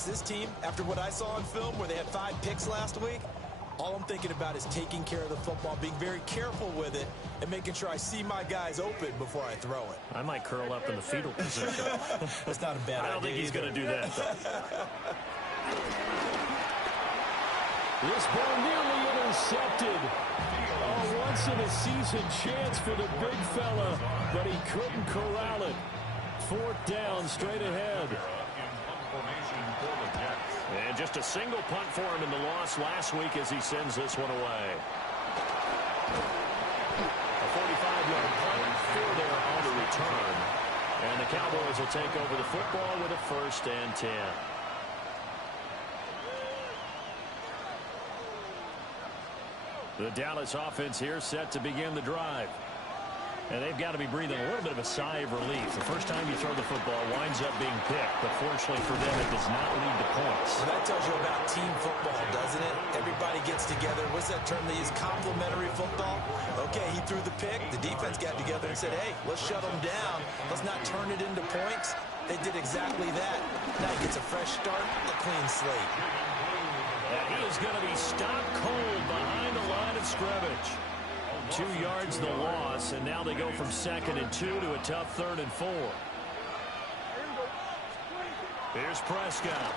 against this team, after what I saw on film where they had 5 picks last week, all I'm thinking about is taking care of the football, being very careful with it, and making sure I see my guys open before I throw it. I might curl up in the fetal position. That's not a bad idea. I don't think he's going to do that, though. This ball nearly intercepted. Oh, once-in-a-season chance for the big fella, but he couldn't corral it. 4th down, straight ahead. And just a single punt for him in the loss last week as he sends this one away. A 45-yard punt for there on the return. And the Cowboys will take over the football with a 1st and 10. The Dallas offense here set to begin the drive. And they've got to be breathing a little bit of a sigh of relief. The first time you throw the football winds up being picked, but fortunately for them, it does not lead to points. Well, that tells you about team football, doesn't it? Everybody gets together. What's that term they use? Complementary football? Okay, he threw the pick. The defense got together and said, hey, let's shut them down. Let's not turn it into points. They did exactly that. Now he gets a fresh start, a clean slate. And he is going to be stopped cold behind the line of scrimmage. 2 yards the loss, and now they go from 2nd and 2 to a tough 3rd and 4. Here's Prescott.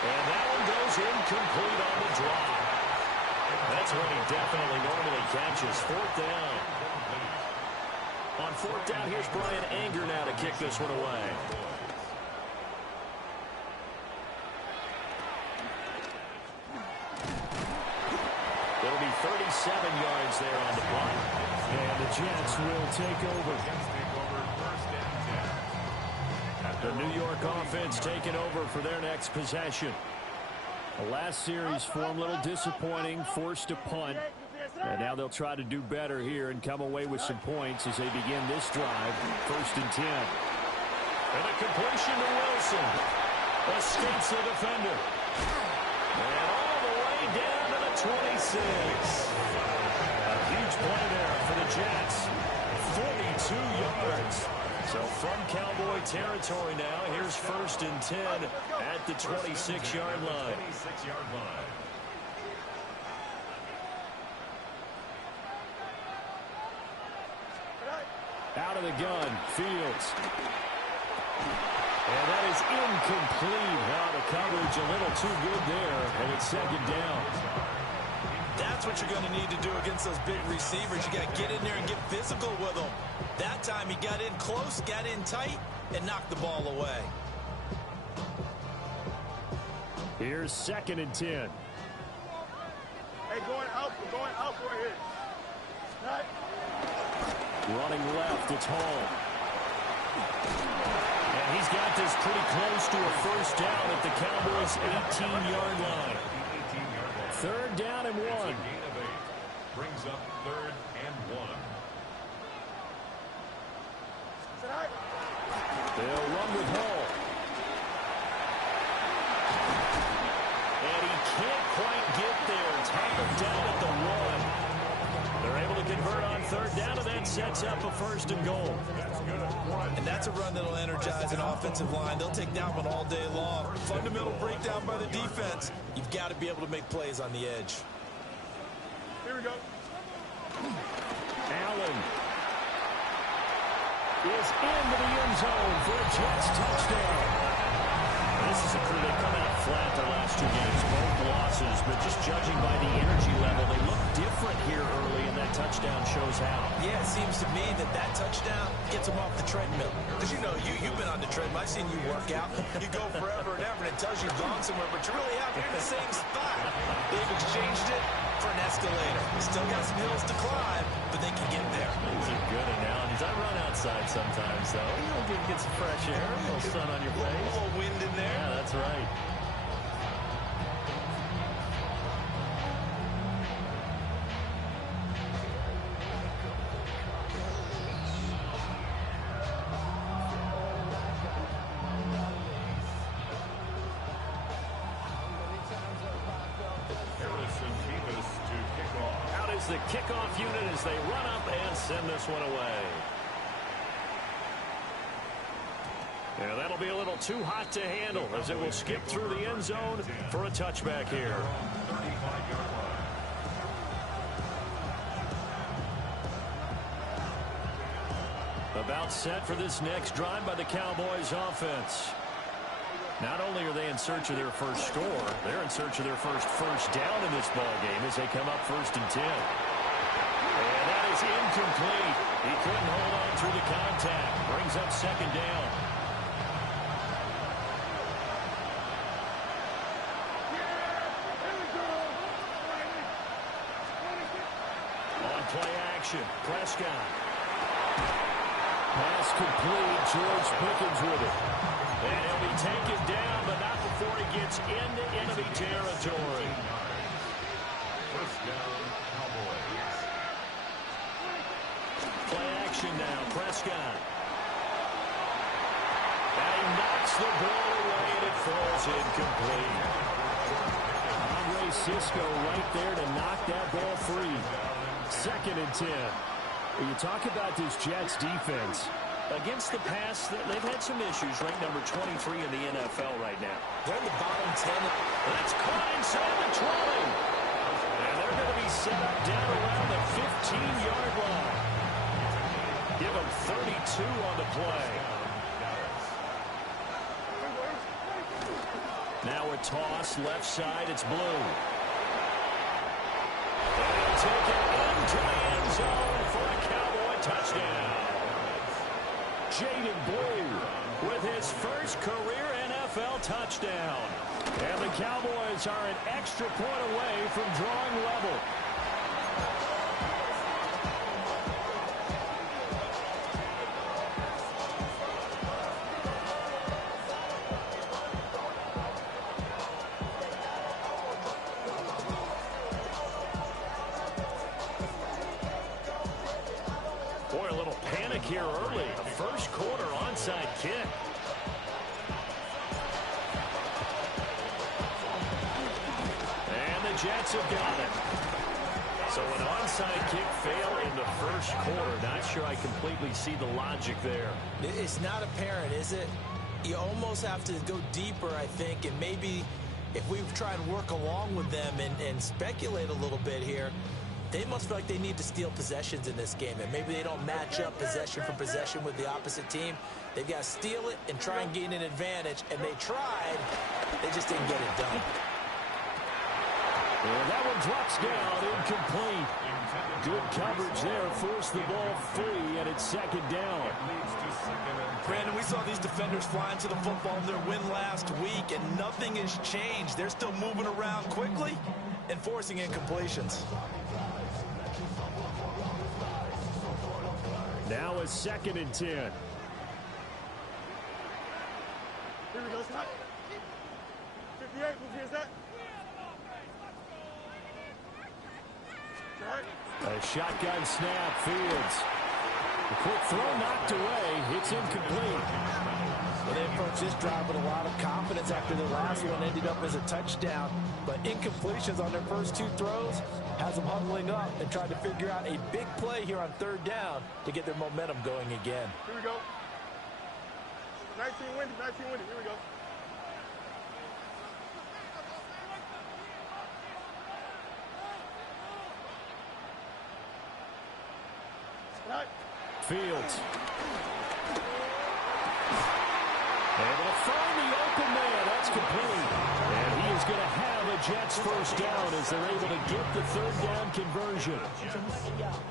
And that one goes incomplete on the drop. That's what he definitely normally catches. 4th down. On 4th down, here's Brian Anger now to kick this one away. It'll be 37 yards there on the punt. And the Jets will take over. The New York offense taking over for their next possession. The last series form a little disappointing, forced a punt. And now they'll try to do better here and come away with some points as they begin this drive. 1st and 10. And a completion to Wilson. Escapes the defender. And all the way down to the 26. A huge play there for the Jets. 42 yards. So from Cowboy territory now, here's 1st and 10 at the 26-yard line. Out of the gun, Fields. And that is incomplete. Now the coverage a little too good there, and it's 2nd down. That's what you're going to need to do against those big receivers. You got to get in there and get physical with them. That time he got in close, got in tight, and knocked the ball away. Here's 2nd and 10. Hey, going up right here. Right. Running left, it's Hall. And he's got this pretty close to a 1st down at the Cowboys' 18-yard line. 3rd down and 1. Brings up 3rd and 1. They'll run with Hall. And he can't quite get there. Tackled down at the 1. They're able to convert on 3rd down, and that sets up a 1st and goal. And that's a run that'll energize an offensive line. They'll take that one all day long. Fundamental breakdown by the defense. You've got to be able to make plays on the edge. Here we go. Allen is into the end zone for a Jets touchdown. This is a crew that come out flat their last 2 games, both losses, but just judging by the energy level, they look different here early, and that touchdown shows how. Yeah, it seems to me that touchdown gets them off the treadmill. Because, you know, you've been on the treadmill. I've seen you work out. You go forever and ever, and it tells you you've gone somewhere, but you're really out here in the same spot. They've exchanged it for an escalator. Still got some hills to climb, but they can get there. These are good analogies. I run outside sometimes, though. You know, get some fresh air, a little sun on your face. A little wind in there. Yeah, that's right. The kickoff unit as they run up and send this one away. Yeah, that'll be a little too hot to handle as it will skip through the end zone for a touchback here. About set for this next drive by the Cowboys offense. Not only are they in search of their first score, they're in search of their first down in this ball game as they come up 1st and 10. And that is incomplete. He couldn't hold on through the contact. Brings up 2nd down. On play action, Prescott. Pass complete. George Pickens with it. And he'll be taken down, but not before he gets into enemy territory. 1st down, Cowboys. Play action now, Prescott. And he knocks the ball away, and it falls incomplete. Andre Cisco right there to knock that ball free. 2nd and 10. When you talk about this Jets defense, against the pass, they've had some issues. Ranked number 23 in the NFL right now. They're in the bottom 10. That's caught inside the 20. And they're going to be set up down around the 15-yard line. Give them 32 on the play. Now a toss, left side, it's Blue. And he'll take it into the end zone for a Cowboy touchdown. Jaden Blue with his first career NFL touchdown. And the Cowboys are an extra point away from drawing level. Boy, a little panic here early. A first quarter onside kick. And the Jets have got it. So an onside kick fail in the first quarter. Not sure I completely see the logic there. It's not apparent, is it? You almost have to go deeper, I think, and maybe if we try and work along with them and speculate a little bit here, they must feel like they need to steal possessions in this game, and maybe they don't match up possession for possession with the opposite team. They've got to steal it and try and gain an advantage, and they tried. They just didn't get it done. And that one drops down, incomplete. Good coverage there, forced the ball free, and it's 2nd down. Brandon, we saw these defenders flying to the football in their win last week, and nothing has changed. They're still moving around quickly and forcing incompletions. Now a 2nd and 10. Here we go, Scott. 58, who is that? A shotgun snap, Fields. The quick throw knocked away. It's incomplete. Well, they approached this drive with a lot of confidence after their last one ended up as a touchdown. But incompletions on their first 2 throws has them huddling up and trying to figure out a big play here on 3rd down to get their momentum going again. Here we go. 19 windy, here we go. Right. Fields. Able to find the open man. That's complete. And he is going to have a Jets first down as they're able to get the 3rd down conversion.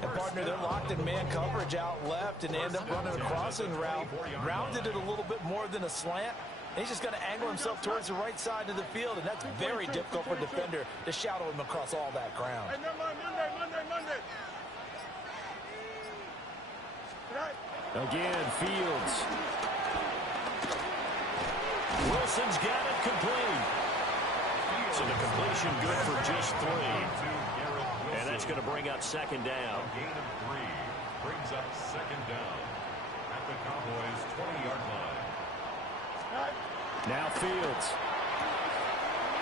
And partner, they're locked in man coverage out left and they end up running a crossing route. Rounded it a little bit more than a slant. And he's just going to angle himself towards the right side of the field, and that's very difficult for a defender to shadow him across all that ground. Hey, never mind, Monday. Right. Again, Fields. Wilson's got it complete. So the completion good for just 3. And that's going to bring up 2nd down. Gain of 3 brings up 2nd down at the Cowboys' 20-yard line. Now Fields.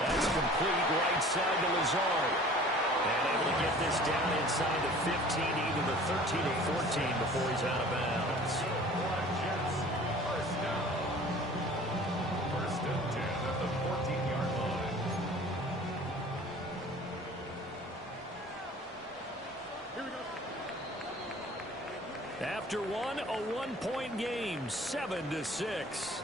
That's complete right side to Lazard. And able to get this down inside the 15, either the 13 or 14 before he's out of bounds. After one, a one-point game, 7-6.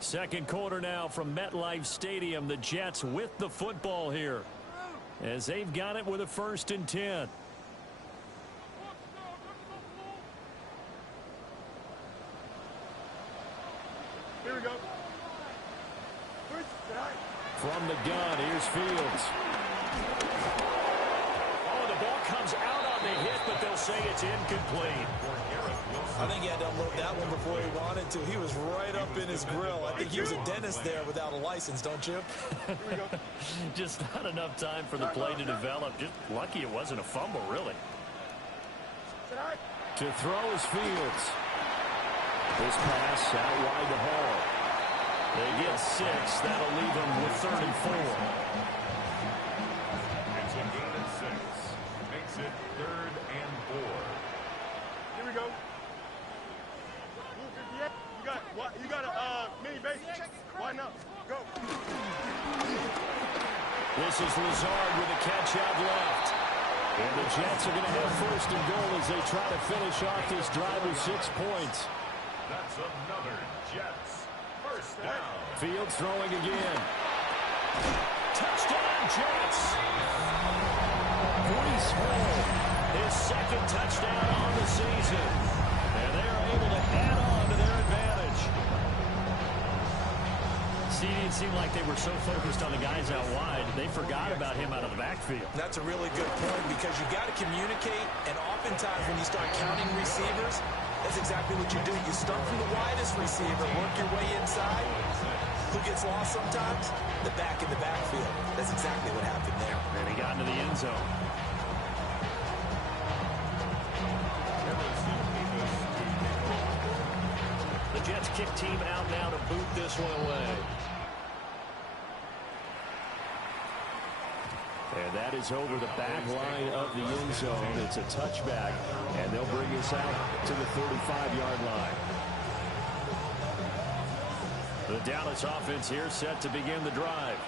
Second quarter now from MetLife Stadium. The Jets with the football here as they've got it with a 1st and 10. Here we go. From the gun, here's Fields. Oh, the ball comes out on the hit, but they'll say it's incomplete. I think he had to unload that one before he wanted to. He was right up in his grill. I think he was a dentist there without a license, don't you? Just not enough time for the play to develop. Just lucky it wasn't a fumble, really. To throw is Fields. This pass out wide to Hall. They get 6. That'll leave them with 34. It's a gain of 6. Makes it 3rd and 4. Here we go. You got a mini base. Why not? Go. This is Lazard with a catch out left. And the Jets are going to have 1st and goal as they try to finish off this drive with 6 points. That's another Jets 1st down. Fields throwing again. Touchdown, Jets. Brees Hall, his 2nd touchdown on the season. And they are able to add on to their advantage. See, it seemed like they were so focused on the guys out wide, they forgot about him out of the backfield. That's a really good point because you got to communicate, and oftentimes when you start counting receivers, that's exactly what you do. You start from the widest receiver, work your way inside. Who gets lost sometimes? The back in the backfield. That's exactly what happened there. And he got into the end zone. The Jets kick team out now to boot this one away. And that is over the back line of the end zone. It's a touchback, and they'll bring us out to the 35-yard line. The Dallas offense here set to begin the drive.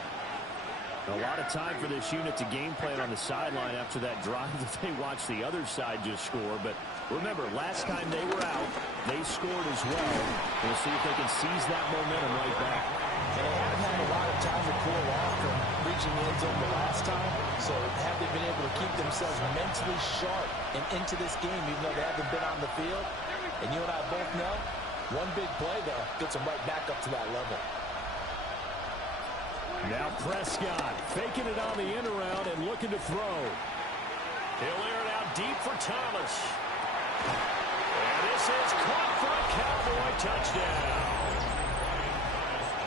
A lot of time for this unit to game plan on the sideline after that drive that they watched the other side just score. But remember, last time they were out, they scored as well. We'll see if they can seize that momentum right back. And they haven't had a lot of time to cool off from reaching the end zone the last time. So have they been able to keep themselves mentally sharp and into this game, even though they haven't been on the field? And you and I both know, one big play, though, gets them right back up to that level. Now Prescott faking it on the end around and looking to throw. He'll air it out deep for Thomas. And this is caught for a Cowboy touchdown.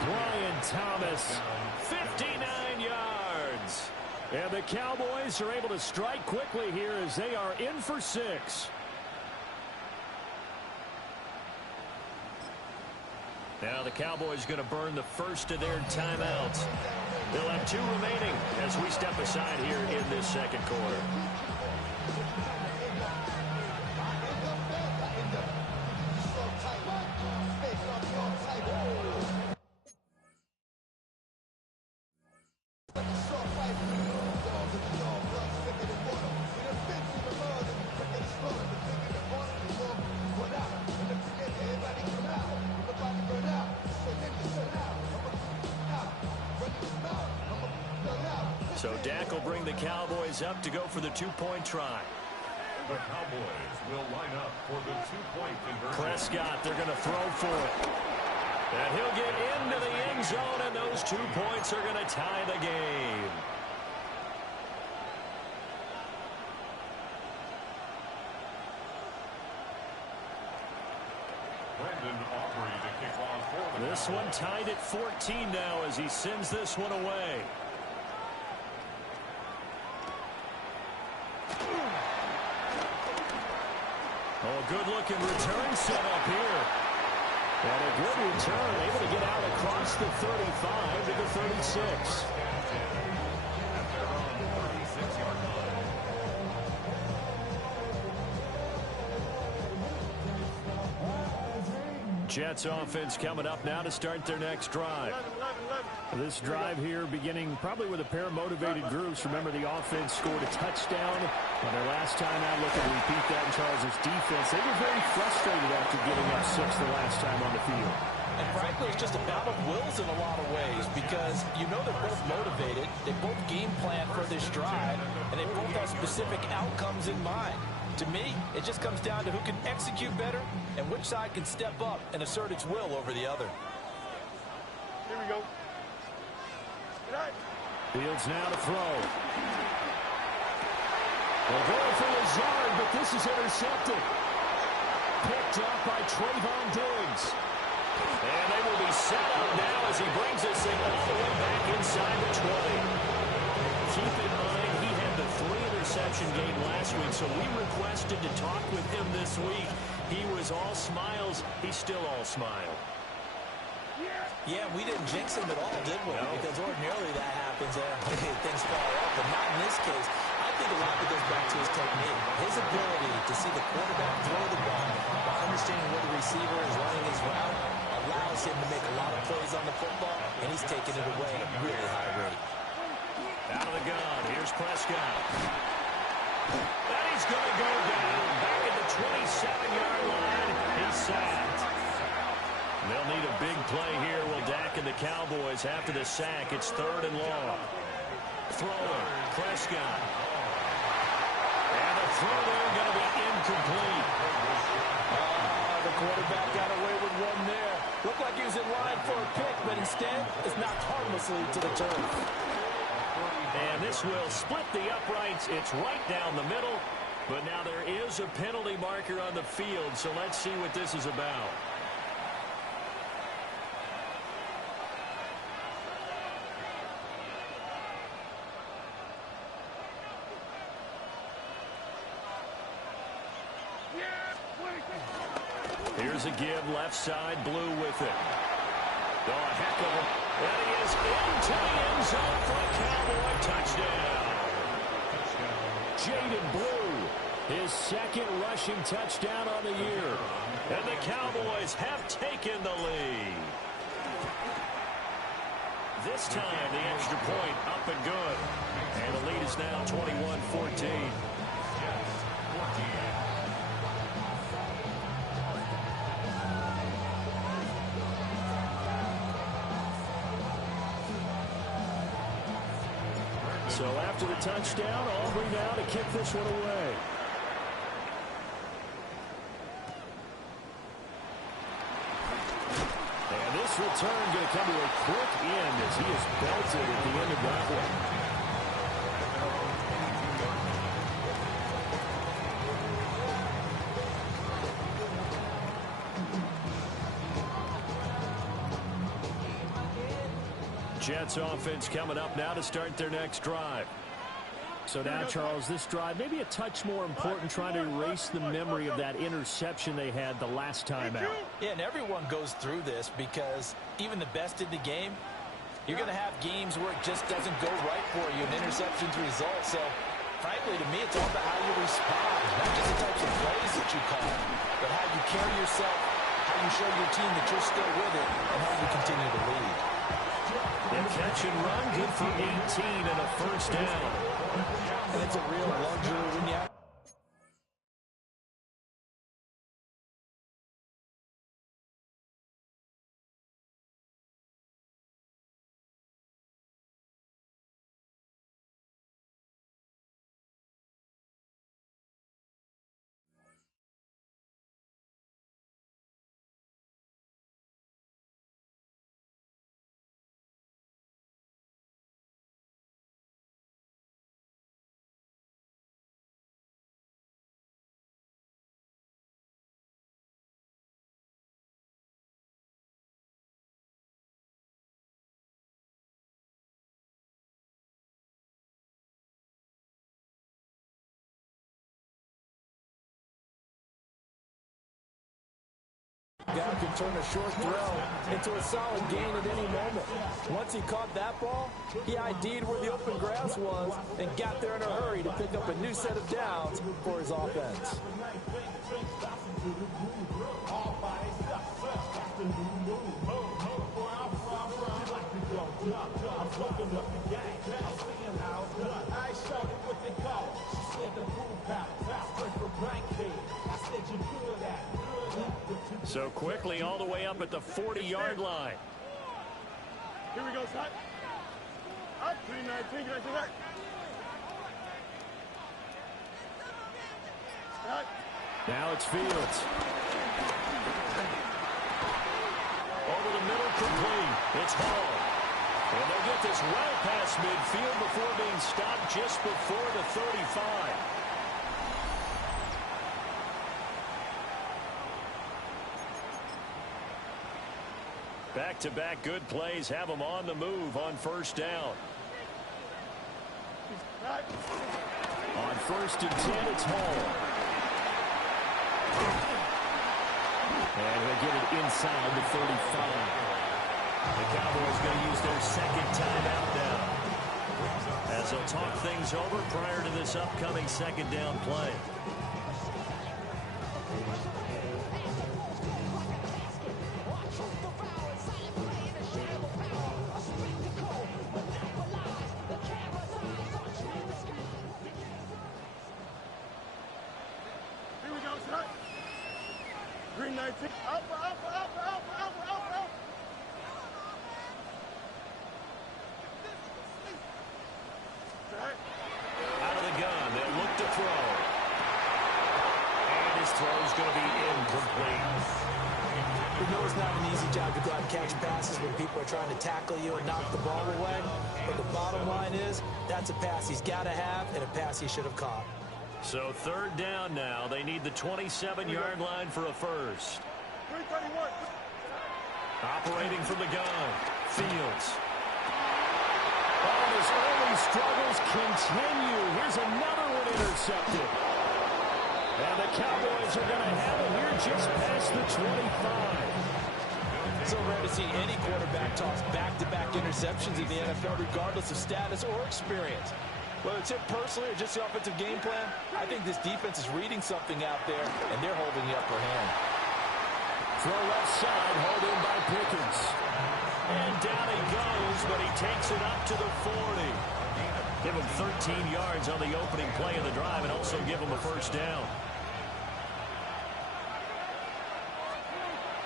Brian Thomas, 59 yards. And the Cowboys are able to strike quickly here as they are in for 6. Now the Cowboys going to burn the first of their timeouts. They'll have 2 remaining as we step aside here in this second quarter. So Dak will bring the Cowboys up to go for the 2-point try. The Cowboys will line up for the 2-point conversion. Prescott, they're going to throw for it. And he'll get into the end zone, and those 2 points are going to tie the game. To kick off for the this Cowboys. one tied at 14 now as he sends this one away. Oh, good-looking return set up here. And a good return, able to get out across the 35 to the 36. Jets offense coming up now to start their next drive. 11. This drive here beginning probably with a pair of motivated groups. Remember, the offense scored a touchdown on their last time out. Looking to repeat that in Charles' defense. They were very frustrated after giving up 6 the last time on the field. And frankly, it's just a battle of wills in a lot of ways because you know they're both motivated. They both game plan for this drive, and they both have specific outcomes in mind. To me, it just comes down to who can execute better and which side can step up and assert its will over the other. Here we go. Fields now to throw. They're going for Lazard, but this is intercepted. Picked up by Trayvon Diggs. And they will be set up now as he brings this thing all the way back inside the 20. Keep in mind, he had the 3-interception game last week, so we requested to talk with him this week. He was all smiles. He's still all smile. Yeah, we didn't jinx him at all, did we? No. Because ordinarily that happens and things fall off, but not in this case. I think a lot of it goes back to his technique. His ability to see the quarterback throw the ball while understanding where the receiver is running his route allows him to make a lot of plays on the football, and he's taking it away at a really high rate. Out of the gun, here's Prescott. And he's going to go down back at the 27-yard line. He's sacked. They'll need a big play here. Will Dak and the Cowboys after the sack? It's 3rd and long. Thrower, Prescott. And the throw there going to be incomplete. The quarterback got away with one there. Looked like he was in line for a pick, but instead is knocked harmlessly to the turf. And this will split the uprights. It's right down the middle. But now there is a penalty marker on the field, so let's see what this is about. Here's a give, left side, Blue with it. Oh, a heck of a... And he is into the end zone for a Cowboy touchdown. Jaden Blue, his 2nd rushing touchdown on the year. And the Cowboys have taken the lead. This time, the extra point up and good. And the lead is now 21-14. So after the touchdown, Aubrey now to kick this one away. And this return going to come to a quick end as he is belted at the end of that one. Jets offense coming up now to start their next drive. So now, Charles, this drive maybe a touch more important, trying to erase the memory of that interception they had the last time out. Yeah, and everyone goes through this because even the best in the game, you're going to have games where it just doesn't go right for you, and interceptions result. So, frankly, to me, it's all about how you respond, not just the types of plays that you call, but how you carry yourself, how you show your team that you're still with it, and how you continue to lead. The catch and run, good for 18 and a first down. And it's a real luxury when you have guy can turn a short throw into a solid gain at any moment. Once he caught that ball, he ID'd where the open grass was and got there in a hurry to pick up a new set of downs for his offense. So quickly all the way up at the 40-yard line. Here we go, son. Up, 319, get to that. Now it's Fields. Over the middle, complete. It's Hall. And they'll get this well past midfield before being stopped just before the 35. Back-to-back good plays have them on the move on first down. On 1st and 10, it's Hall. And they get it inside the 35. The Cowboys going to use their second timeout now, as they'll talk things over prior to this upcoming second down play. Here we go, son. 319, up. Out of the gun, they'll look to throw. And his throw's going to be incomplete. We know it's not an easy job to go out and catch passes when people are trying to tackle you and knock the ball away. But the bottom line is, that's a pass he's got to have and a pass he should have caught. So third down now. They need the 27-yard line for a first. 331. Operating from the gun, Fields. Oh, his early struggles continue. Here's another one intercepted. And the Cowboys are going to have it here just past the 25. So rare to see any quarterback toss back-to-back interceptions in the NFL, regardless of status or experience. Whether it's him personally or just the offensive game plan, I think this defense is reading something out there, and they're holding the upper hand. Throw left side, hauled in by Pickens. And down he goes, but he takes it up to the 40. Give him 13 yards on the opening play of the drive and also give him a first down.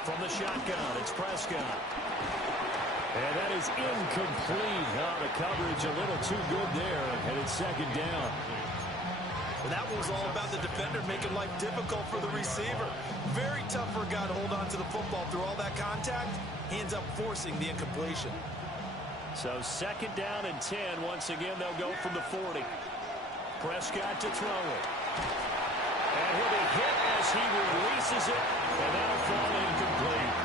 From the shotgun, it's Prescott. And that is incomplete. Oh, the coverage a little too good there, and it's second down. Well, that was all about the defender making life difficult for the receiver. Very tough for a guy to hold on to the football through all that contact. He ends up forcing the incompletion. So second down and 10. Once again, they'll go from the 40. Prescott to throw it. And he'll be hit as he releases it, and that'll fall incomplete.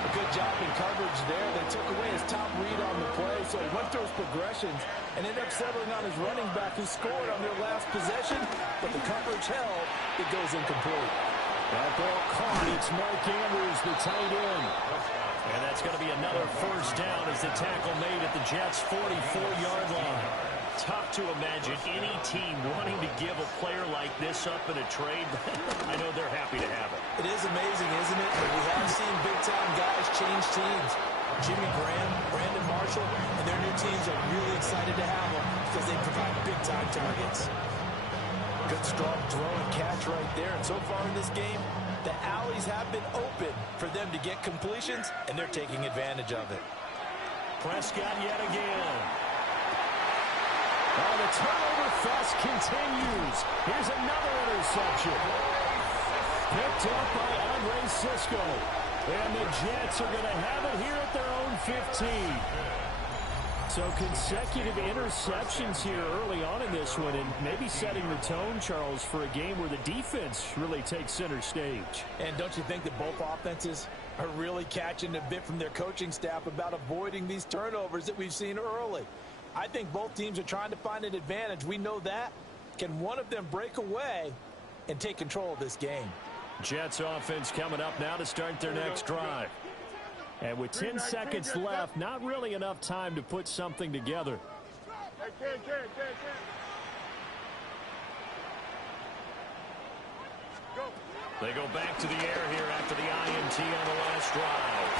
A good job in coverage there. They took away his top read on the play, so he went through his progressions and ended up settling on his running back who scored on their last possession, but the coverage held. It goes incomplete. That ball caught. It's Mark Andrews, the tight end. And that's going to be another first down as the tackle made at the Jets' 44-yard line. Tough to imagine any team wanting to give a player like this up in a trade. I know they're happy to have it. It is amazing, isn't it? But we have seen big-time guys change teams. Jimmy Graham, Brandon Marshall, and their new teams are really excited to have them because they provide big-time targets. Good strong throw and catch right there. And so far in this game, the alleys have been open for them to get completions, and they're taking advantage of it. Prescott yet again. Oh, the turnover fest continues. Here's another interception. Picked up by Andre Sisco. And the Jets are going to have it here at their own 15. So consecutive interceptions here early on in this one, and maybe setting the tone, Charles, for a game where the defense really takes center stage. And don't you think that both offenses are really catching a bit from their coaching staff about avoiding these turnovers that we've seen early? I think both teams are trying to find an advantage. We know that. Can one of them break away and take control of this game? Jets offense coming up now to start their next drive. And with 10 seconds left, not really enough time to put something together. They go back to the air here after the INT on the last drive.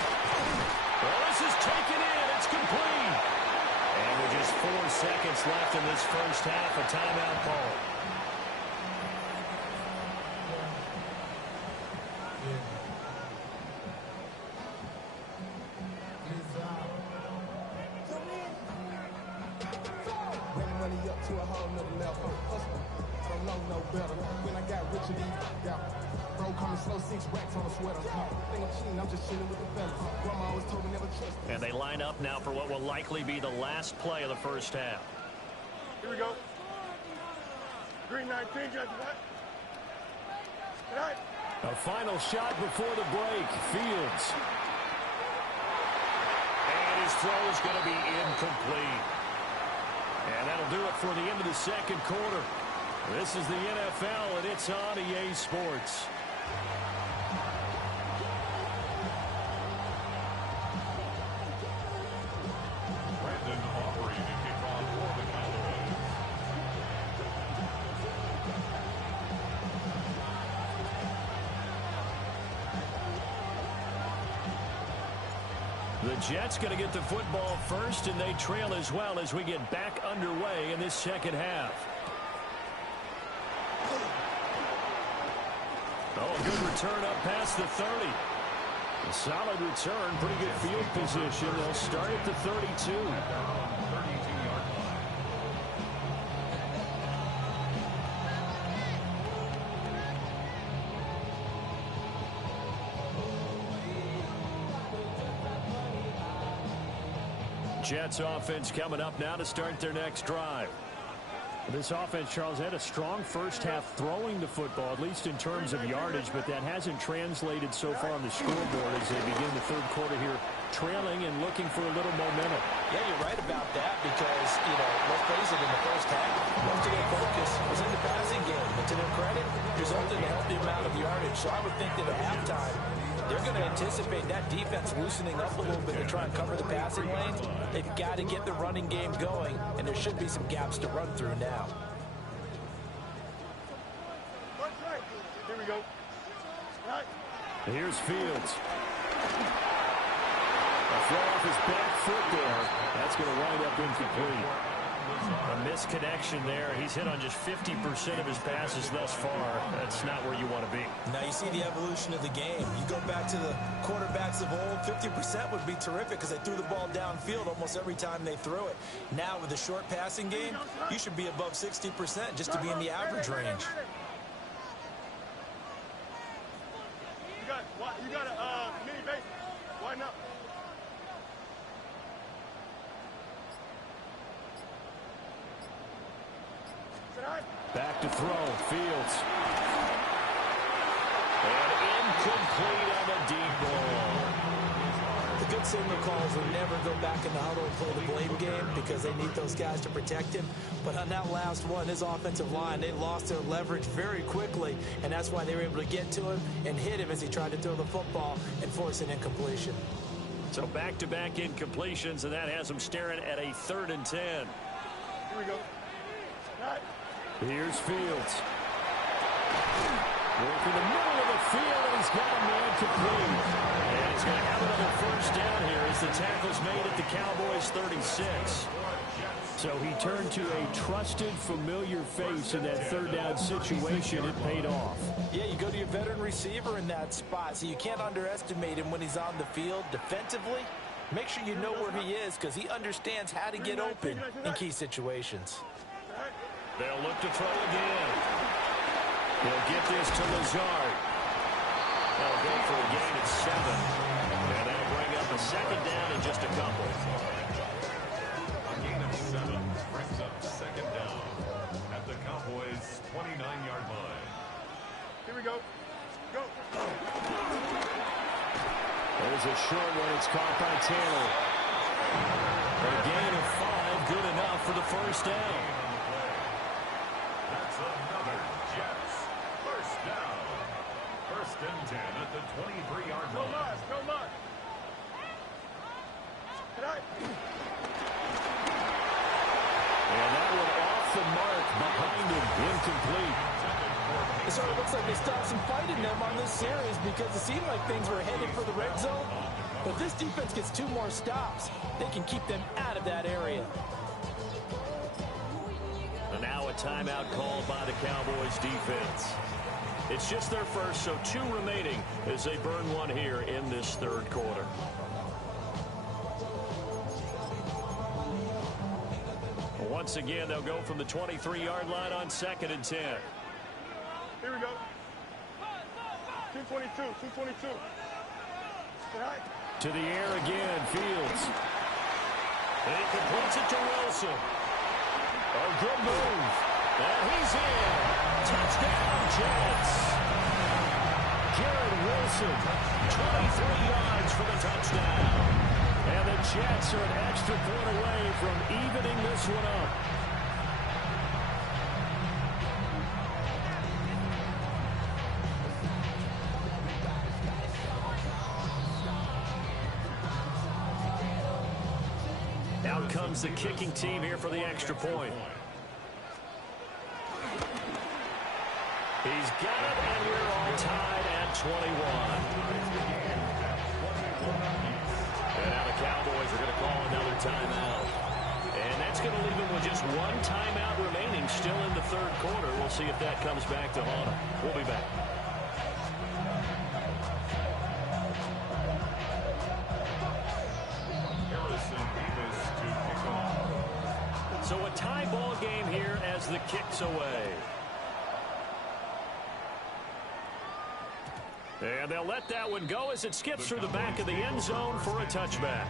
Well, this is taken in. It's complete. And with just 4 seconds left in this first half, a timeout call. to a whole nother level. I don't know no better. When I got rich and bro coming slow, 6 racks on a sweater. Think I'm cheating, I'm just chilling with the fellas. Grandma always told me never trust. And they line up now for what will likely be the last play of the first half. Here we go. Green 19, judge that. Right. A final shot before the break. Fields. And his throw is going to be incomplete. And that'll do it for the end of the second quarter. This is the NFL, and it's on EA Sports. Brandon Aubrey to kick off for the Cowboys. The Jets going to get the football first, and they trail as well as we get back underway in this second half. Oh, a good return up past the 30. A solid return, pretty good field position. They'll start at the 32. Jets offense coming up now to start their next drive. This offense, Charles, had a strong first half throwing the football, at least in terms of yardage, but that hasn't translated so far on the scoreboard as they begin the third quarter here, trailing and looking for a little momentum. Yeah, you're right about that because, let's face it, in the first half, most of their focus was in the passing game. But to their credit, resulted in a healthy amount of yardage. So I would think that at halftime, they're going to anticipate that defense loosening up a little bit to try and cover the passing lanes. They've got to get the running game going, and there should be some gaps to run through now. Here we go. Right. Here's Fields. A throw off his back foot there. That's going to wind up incomplete. A misconnection there. He's hit on just 50% of his passes thus far. That's not where you want to be. Now you see the evolution of the game. You go back to the quarterbacks of old, 50% would be terrific because they threw the ball downfield almost every time they threw it. Now with the short passing game, you should be above 60% just to be in the average range. You got a mini base. Why not? Back to throw. Fields. And incomplete on the deep ball. The good signal calls will never go back in the huddle and play the blame game because they need those guys to protect him. But on that last one, his offensive line, they lost their leverage very quickly, and that's why they were able to get to him and hit him as he tried to throw the football and force an incompletion. So back-to-back incompletions, and that has him staring at a 3rd and 10. Here we go. Right. Here's Fields. Working the middle of the field, and he's got a man complete. And he's going to have another first down here as the tackle's made at the Cowboys' 36. So he turned to a trusted, familiar face in that 3rd down situation. It paid off. Yeah, you go to your veteran receiver in that spot, so you can't underestimate him when he's on the field defensively. Make sure you know where he is because he understands how to get open in key situations. They'll look to throw again. They'll get this to Lazard. They'll go for a gain of 7. And they'll bring up a 2nd down in just a couple. A gain of 7 brings up 2nd down at the Cowboys' 29-yard line. Here we go. Go. There's a short one. It's caught by Taylor. A gain of 5, good enough for the first down. That's another Jets first down. 1st and 10 at the 23-yard line. Go Mars. Right. And that one off the mark behind him, incomplete. It sort of looks like they stopped some fight in them on this series because it seemed like things were headed for the red zone. But this defense gets 2 more stops. They can keep them out of that area. And now a timeout called by the Cowboys defense. It's just their first, so 2 remaining as they burn one here in this 3rd quarter. Once again, they'll go from the 23-yard line on 2nd and 10. Here we go. 222, 222. To the air again, Fields. And he completes it to Wilson. A good move. And he's in. Touchdown, Jets. Garrett Wilson, 23 yards for the touchdown. And the Jets are an extra point away from evening this one up. Out comes the kicking team here for the extra point. He's got it, and we're all tied at 21. And now the Cowboys are going to call another timeout. And that's going to leave them with just one timeout remaining still in the third quarter. We'll see if that comes back to haunt them. We'll be back. So a tie ball game here as the kick's away. And they'll let that one go as it skips through the back of the end zone for a touchback.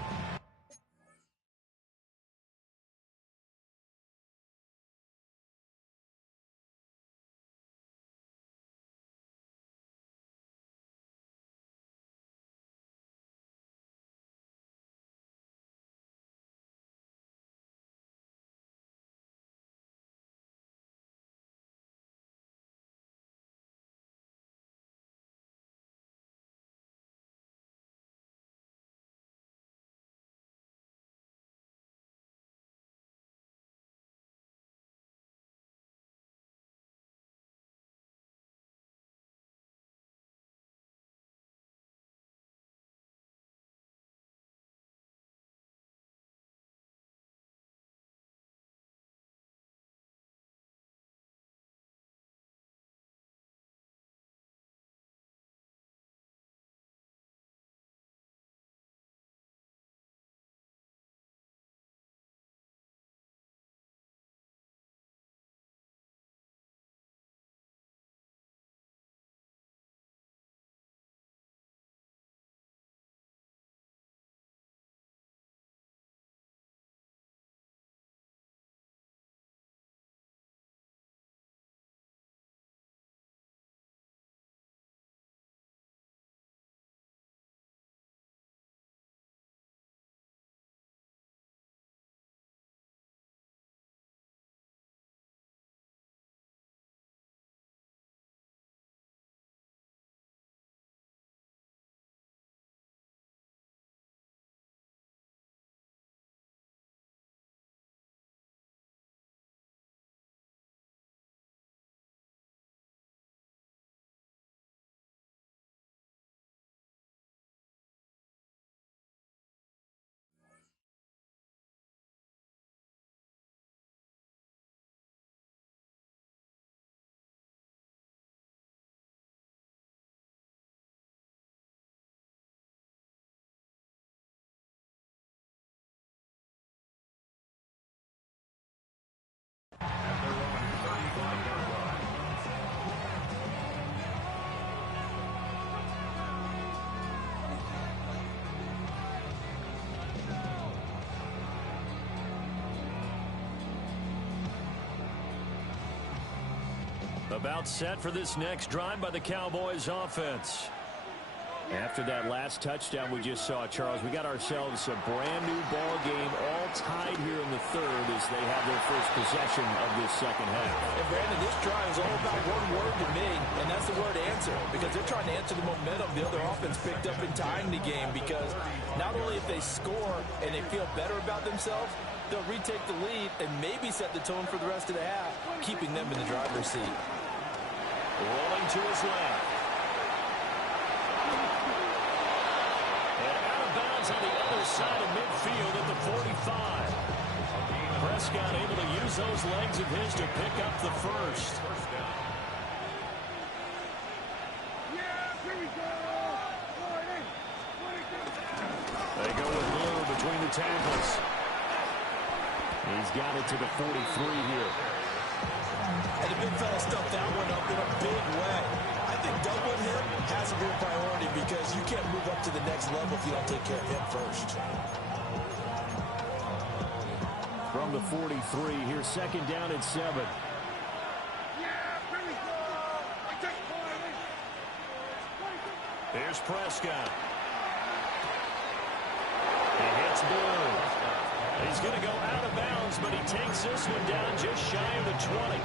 About set for this next drive by the Cowboys offense. After that last touchdown we just saw, Charles, we got ourselves a brand new ball game, all tied here in the third as they have their first possession of this second half. And Brandon, this drive is all about one word to me, and that's the word answer, because they're trying to answer the momentum the other offense picked up in tying the game, because not only if they score and they feel better about themselves, they'll retake the lead and maybe set the tone for the rest of the half, keeping them in the driver's seat. Rolling to his left. On the other side of midfield at the 45. Prescott able to use those legs of his to pick up the first. They go with blue between the tackles. He's got it to the 43 here. And the big fella stuffed that one up in a big way. I think doubling him has to be a priority because you can't move up to the next level if you don't take care of him first. From the 43, here's second down and 7. Here's Prescott. He hits Blue. He's going to go out of bounds, but he takes this one down just shy of the 20.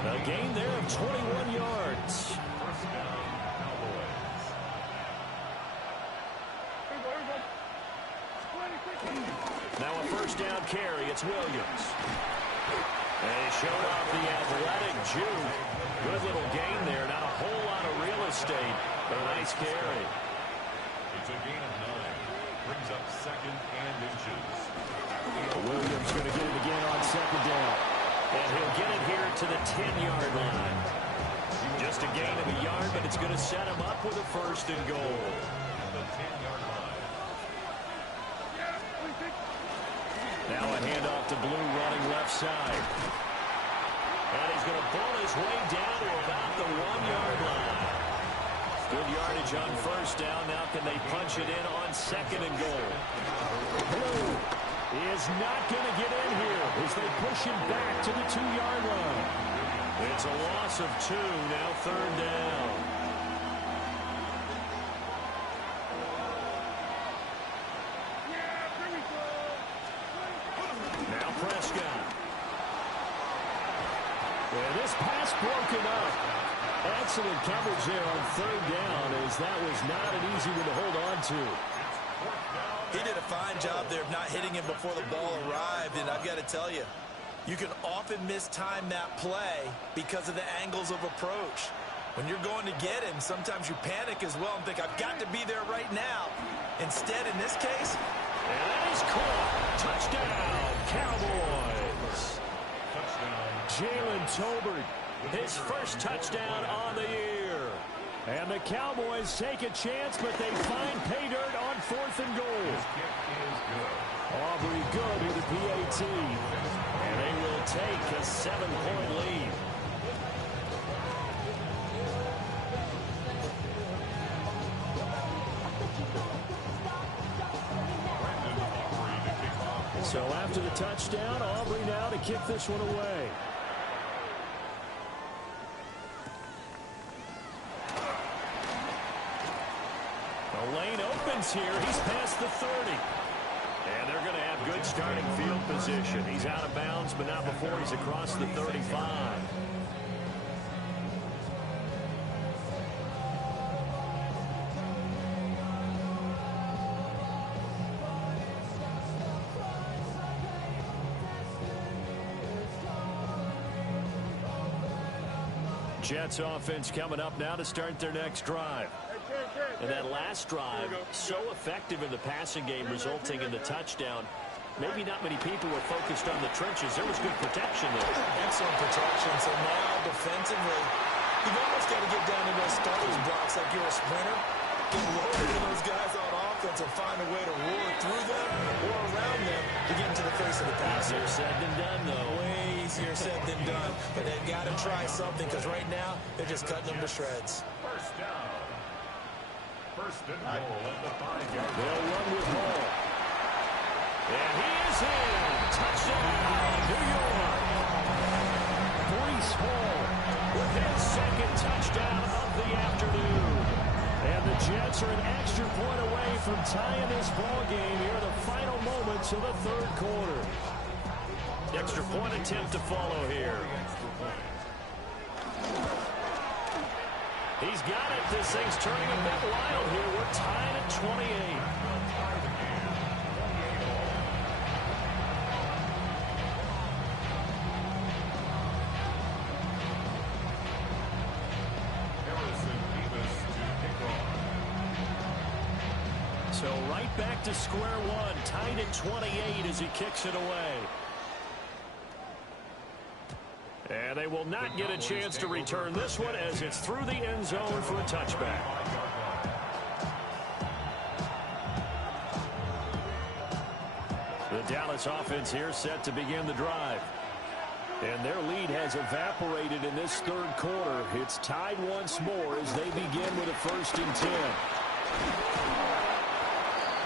A gain there of 21 yards. First down, Cowboys. Now a first down carry. It's Williams. And he showed off the athletic juke. Good little gain there. Not a whole lot of real estate, but a nice carry. It's a gain of 9. Brings up second and inches. Williams going to get it again on second down. And he'll get it here to the 10-yard line. Just a gain of a yard, but it's going to set him up with a first and goal. At the 10-yard line. Now a handoff to Blue running left side. And he's going to pull his way down to about the 1-yard line. Good yardage on first down. Now can they punch it in on second and goal? Blue is not going to get in here as they push him back to the 2-yard line. It's a loss of 2, now third down. Now Prescott. And this pass broken up. Excellent coverage there on third down as that was not an easy one to hold on to. He did a fine job there of not hitting him before the ball arrived, and I've got to tell you, you can often mistime that play because of the angles of approach. When you're going to get him, sometimes you panic as well and think, I've got to be there right now. Instead, in this case, and that is caught. Touchdown, Cowboys. Touchdown. Jalen Tolbert, His first touchdown on the year. and the Cowboys take a chance, but they find pay dirt on 4th and goal. Kick is good. Aubrey good with the PAT. And they will take a 7-point lead. So after the touchdown, Aubrey now to kick this one away. The lane opens here. He's past the 30. And they're going to have good starting field position. He's out of bounds, but not before he's across the 35. Jets offense coming up now to start their next drive. And that last drive, so effective in the passing game, resulting in the touchdown. Maybe not many people were focused on the trenches. There was good protection there. Excellent protection. So now defensively, you've almost got to get down to those starters blocks like you're a sprinter. Get loaded in those guys on offense and find a way to roar through them or around them to get into the face of the passer. Easier said than done, though. Way easier said than done. But they've got to try something because right now they're just cutting them to shreds. First down. First and goal at the 5-yard line. They'll run with Hall. And he is in. Touchdown, New York. Breece Hall With his second touchdown of the afternoon. and the Jets are an extra point away from tying this ball game here in the final moments of the third quarter. Extra point attempt to follow here. He's got it. This thing's turning a bit wild here. We're tied at 28. So right back to square one, tied at 28 as he kicks it away. And they will not get a chance to return this one as it's through the end zone for a touchback. The Dallas offense here set to begin the drive. And their lead has evaporated in this third quarter. It's tied once more as they begin with a 1st and 10.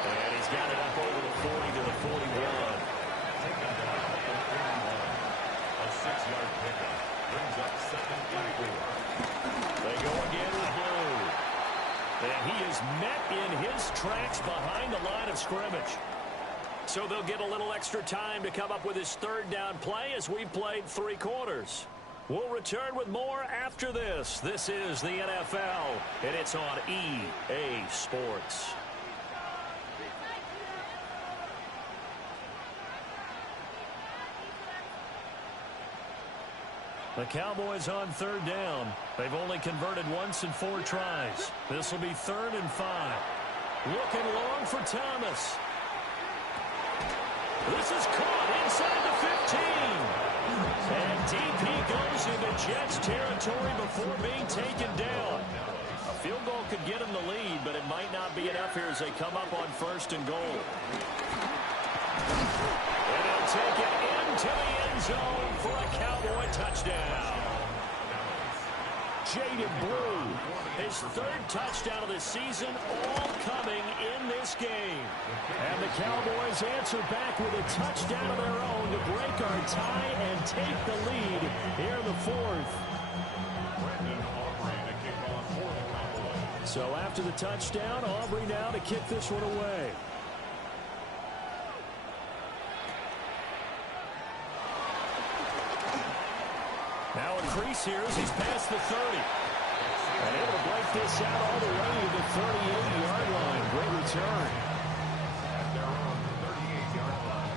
And he's got it up over the 40 to the 41. A 6-yard pickup brings up 2nd and 4. They go again with Blue. And he is met in his tracks behind the line of scrimmage. So they'll get a little extra time to come up with his 3rd down play as we've played 3 quarters. We'll return with more after this. This is the NFL, and it's on EA Sports. The Cowboys on 3rd down. They've only converted once in 4 tries. This will be 3rd and 5. Looking long for Thomas. This is caught inside the 15. And deep he goes into Jets territory before being taken down. A field goal could get him the lead, but it might not be enough here as they come up on 1st and goal. And he'll take it into the end zone for a Cowboy touchdown. Jaden Blue, his 3rd touchdown of the season, all coming in this game. And the Cowboys answer back with a touchdown of their own to break our tie and take the lead here in the 4th. So after the touchdown, Aubrey now to kick this one away. Now a crease here as he's past the 30. And able to break this out all the way to the 38-yard line. Great return. At their own 38-yard line.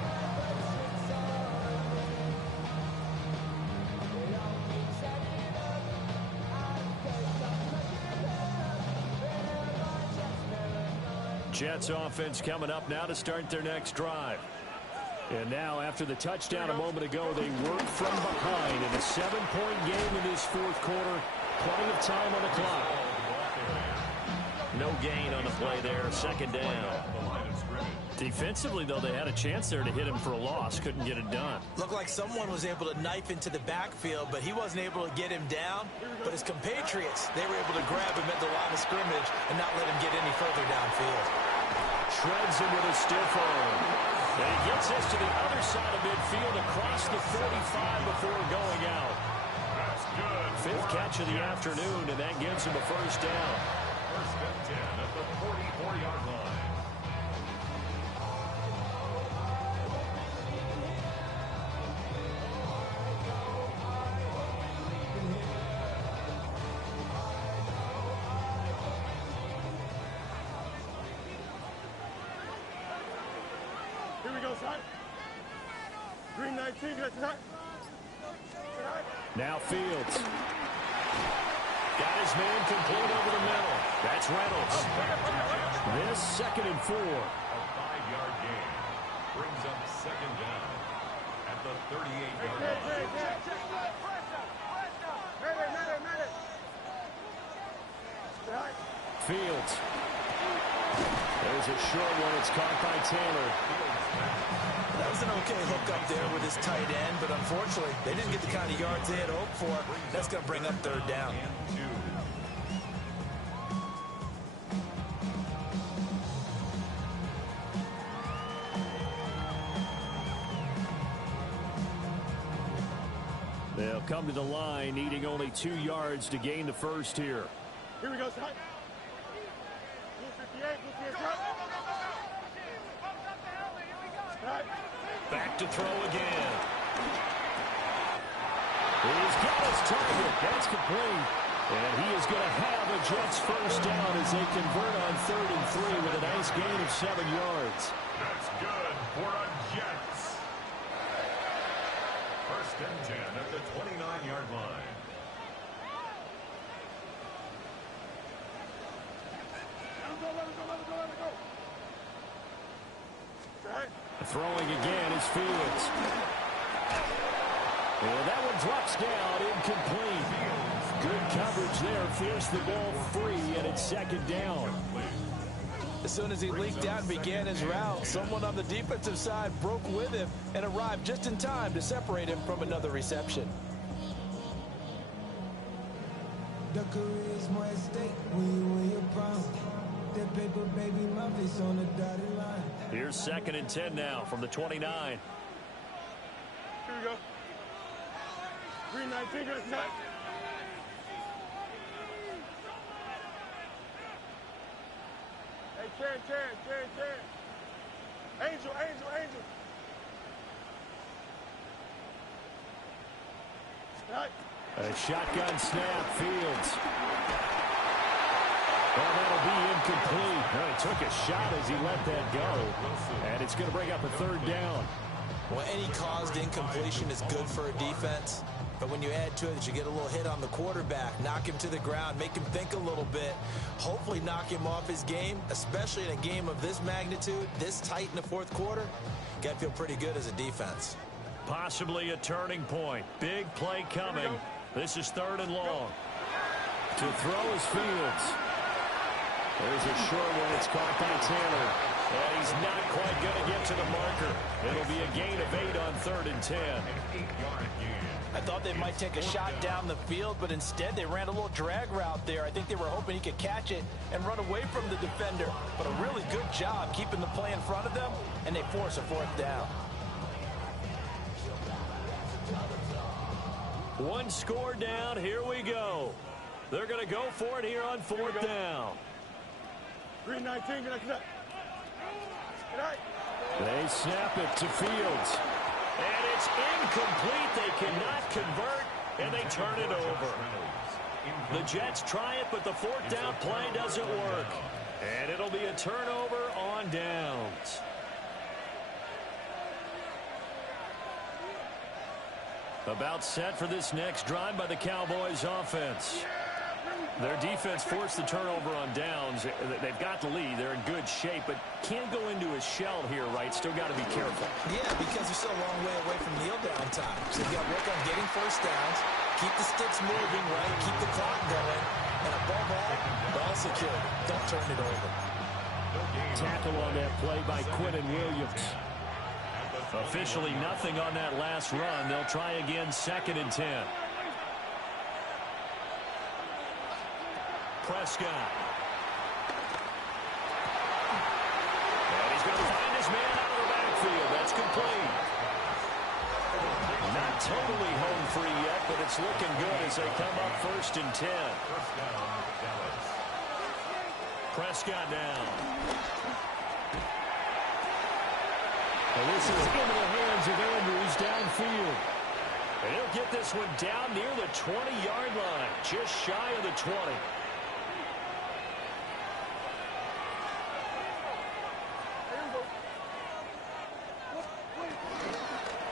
Jets offense coming up now to start their next drive. And now, after the touchdown a moment ago, they work from behind in a 7-point game in this 4th quarter. Plenty of time on the clock. No gain on the play there. 2nd down. Defensively, though, they had a chance there to hit him for a loss. Couldn't get it done. Looked like someone was able to knife into the backfield, but he wasn't able to get him down. But his compatriots, they were able to grab him at the line of scrimmage and not let him get any further downfield. Shreds him with a stiff arm. And he gets this to the other side of midfield across the 45 before going out. That's good. 5th catch of the afternoon, and that gives him a 1st down. 1st and 10 at the 44-yard line. Here we go, son. Green 19, that's not. Now Fields. Got his man complete over the middle. That's Reynolds. This 2nd and 4. A 5-yard gain brings up 2nd down at the 38-yard line. Fields. There's a short one. It's caught by Taylor. That was an okay hook up there with his tight end, but unfortunately, they didn't get the kind of yards they had hoped for. That's going to bring up 3rd down. They'll come to the line, needing only 2 yards to gain the 1st here. Here we go, son. 58, Back to throw again. He's got his target. That's complete. And he is going to have a Jets 1st down as they convert on 3rd and 3 with a nice gain of 7 yards. That's good for a Jets. 1st and 10 at the 29-yard line. Throwing again is Fields. And that one drops down, incomplete. Good coverage there, forced the ball free, and it's 2nd down. As soon as he leaked out and began his route, someone on the defensive side broke with him and arrived just in time to separate him from another reception. The career's more at stake when you win your prime. That paper, baby, my face on the dotted line. Here's 2nd and 10 now from the 29. Here we go. 319, that's not. Hey, Karen. Angel. Right. A shotgun snap, Fields. Well, that'll be incomplete. Well, he took a shot as he let that go. And it's going to bring up a 3rd down. Well, any caused incompletion is good for a defense. But when you add to it that you get a little hit on the quarterback, knock him to the ground, make him think a little bit, hopefully knock him off his game, especially in a game of this magnitude, this tight in the 4th quarter, got to feel pretty good as a defense. Possibly a turning point. Big play coming. This is 3rd and long. To throw is Fields. There's a short one. It's caught by Taylor. And he's not quite going to get to the marker. It'll be a gain of 8 on 3rd and 10. I thought they might take a shot down the field, but instead they ran a little drag route there. I think they were hoping he could catch it and run away from the defender. But a really good job keeping the play in front of them, and they force a 4th down. One score down. Here we go. They're going to go for it here on 4th down. 319, get up. They snap it to Fields. And it's incomplete. They cannot convert, and they turn it over. The Jets try it, but the 4th down play doesn't work. And it'll be a turnover on downs. About set for this next drive by the Cowboys offense. Their defense forced the turnover on downs. They've got the lead. They're in good shape, but can't go into a shell here, right? Still got to be careful. Yeah, because they're still a long way away from kneel down time. So you've got to work on getting 1st downs, keep the sticks moving, right? Keep the clock going. And above all, ball security. Don't turn it over. Tackle on that play by Quinton Williams. Officially nothing on that last run. They'll try again 2nd and 10. Prescott. And he's going to find his man out of the backfield. That's complete. Not totally home free yet, but it's looking good as they come up 1st and 10. Prescott down. And this is into the hands of Andrews downfield. And he'll get this one down near the 20-yard line, just shy of the 20.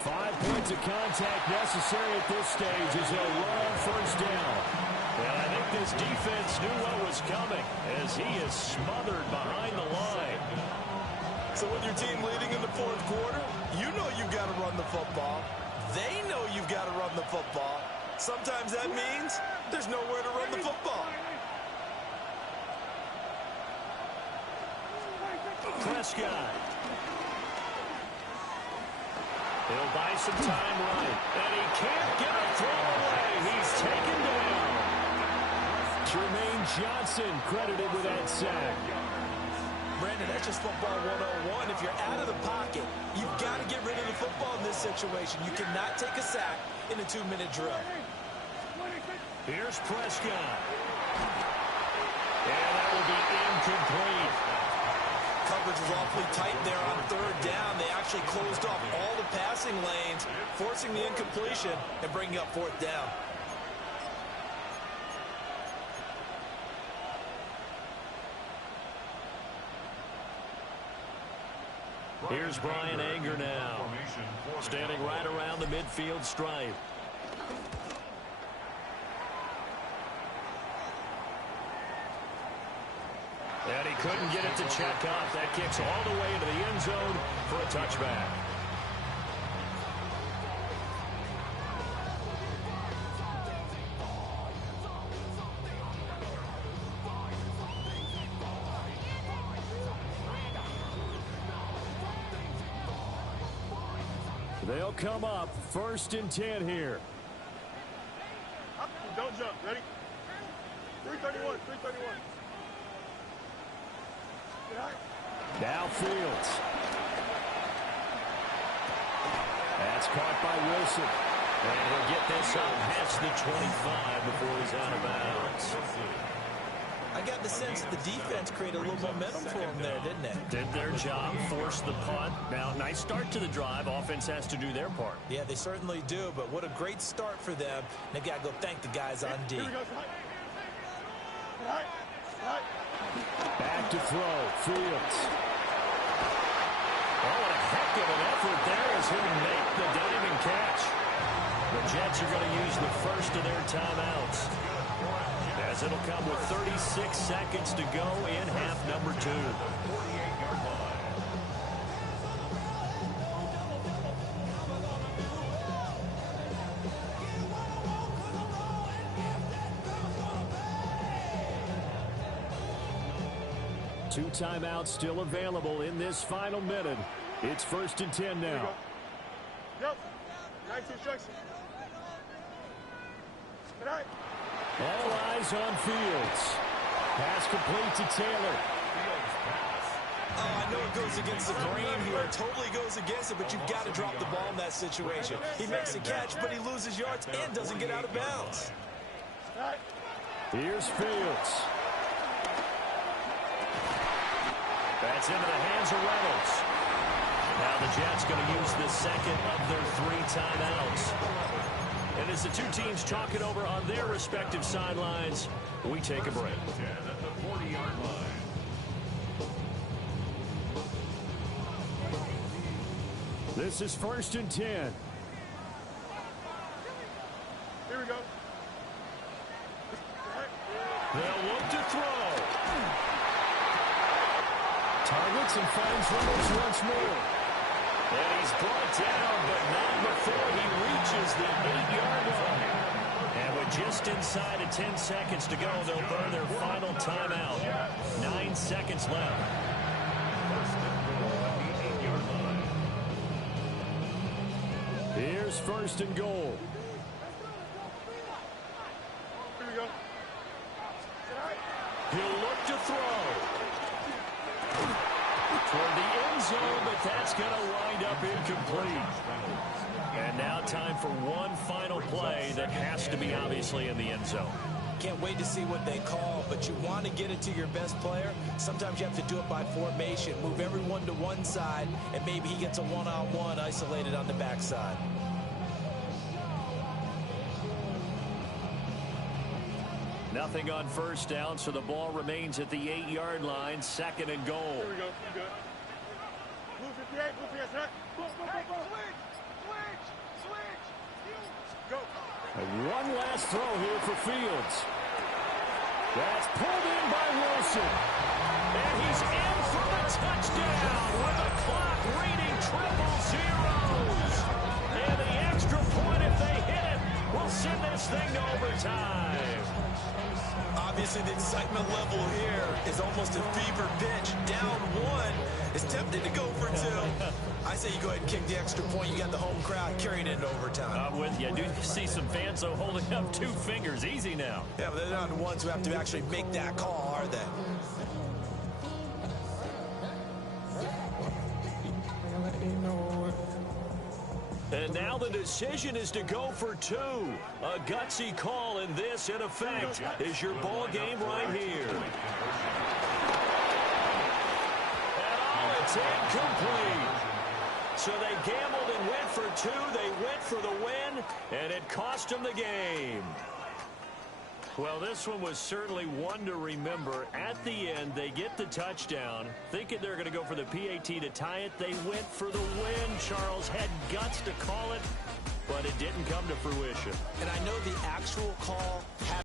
5 points of contact necessary at this stage as they'll run on 1st down. And I think this defense knew what was coming as he is smothered behind the line. So with your team leading in the 4th quarter, you know you've got to run the football. They know you've got to run the football. Sometimes that means there's nowhere to run the football. Prescott. He'll buy some time right. And he can't get a throw away. He's taken down. Jermaine Johnson credited with that sack. Brandon, that's just football 101. If you're out of the pocket, you've got to get rid of the football in this situation. You cannot take a sack in a 2-minute drill. Here's Prescott. And that will be incomplete. Coverage was awfully tight there on 3rd down. They actually closed off all the passing lanes, forcing the incompletion and bringing up 4th down. Here's Brian Anger now, standing right around the midfield stripe. And he couldn't get it to check up. That kicks all the way into the end zone for a touchback. They'll come up 1st and 10 here. Don't jump. Ready? 331. 331. Now Fields. That's caught by Wilson. And he'll get this up past the 25 before he's out of bounds. I got the sense that the defense created a little momentum for them there, didn't it? Did their job, forced the punt. Now, nice start to the drive. Offense has to do their part. Yeah, they certainly do, but what a great start for them. They've got to go thank the guys on D. Back to throw. Fields. Oh, what a heck of an effort there as he'll make the diving catch. The Jets are going to use the first of their timeouts, as it'll come with 36 seconds to go in half number 2. 48-yard line. Two timeouts still available in this final minute. It's 1st and 10 now. Yep. Nice instruction. Good night. All eyes on Fields. Pass complete to Taylor. Oh, I know it goes against the grain here. Totally goes against it, but you've got to drop the ball in that situation. He makes a catch, but he loses yards and doesn't get out of bounds. Here's Fields. That's into the hands of Reynolds. Now the Jets going to use the second of their 3 timeouts. And as the two teams talk it over on their respective sidelines, we take a break. At the 40-yard line. This is 1st and 10. Here we go. They'll look to throw. Targets and finds Reynolds once more. And he's brought down, but not before he reaches the 8-yard line. And with just inside of 10 seconds to go, they'll burn their final timeout. 9 seconds left. Here's 1st and goal. Here we go. He'll look to throw. Toward the end zone, but that's going to wind up incomplete. And now time for one final play that has to be obviously in the end zone. Can't wait to see what they call, but you want to get it to your best player. Sometimes you have to do it by formation. Move everyone to one side, and maybe he gets a one-on-one isolated on the backside. Nothing on 1st down, so the ball remains at the 8-yard line. 2nd and goal. Here we go. You good. Blue 58. Blue 58. Go, go, go, go. Switch. Switch. Go. And one last throw here for Fields. That's pulled in by Wilson. And he's in for the touchdown with the clock reading triple zeros. And the extra point, if they hit it, will send this thing to overtime. Obviously, the excitement level here is almost a fever pitch. Down 1 is tempted to go for 2. I say you go ahead and kick the extra point. You got the home crowd carrying it into overtime. I'm with you. I do see some fans though holding up 2 fingers. Easy now. Yeah, but they're not the ones who have to actually make that call, are they? And now the decision is to go for 2. A gutsy call, and this, in effect, is your ball game right here. And oh, it's incomplete. So they gambled and went for 2. They went for the win, and it cost them the game. Well, this one was certainly one to remember. At the end, they get the touchdown. Thinking they're going to go for the PAT to tie it. They went for the win. Charles had guts to call it, but it didn't come to fruition. And I know the actual call had